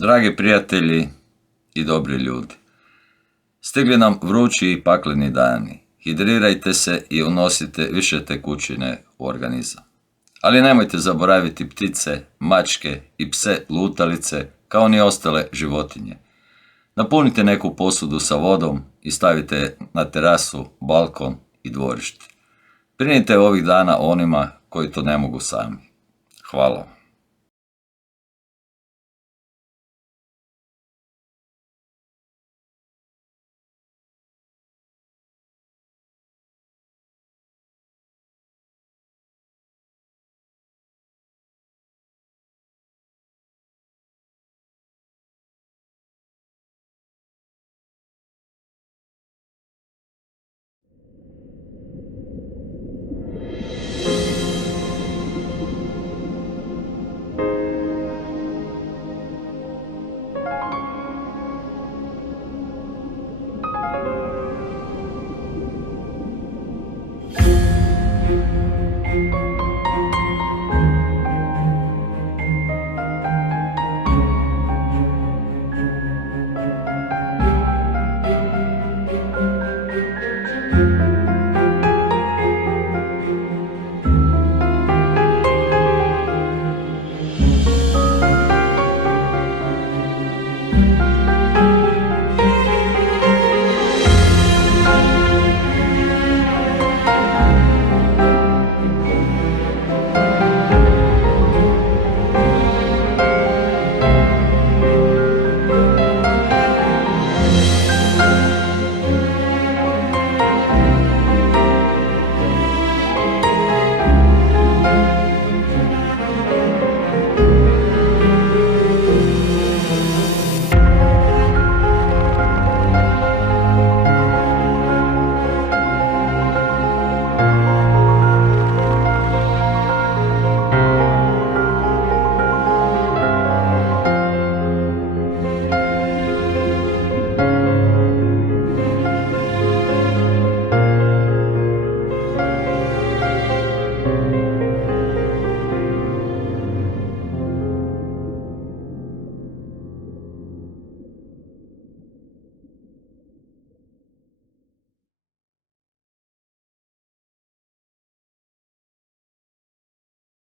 Dragi prijatelji i dobri ljudi, stigli nam vrući i pakleni dani. Hidrirajte se i unosite više tekućine u organizam. Ali nemojte zaboraviti ptice, mačke i pse lutalice, kao ni ostale životinje. Napunite neku posudu sa vodom i stavite je na terasu, balkon i dvorište. Brinite ovih dana onima koji to ne mogu sami. Hvala vam.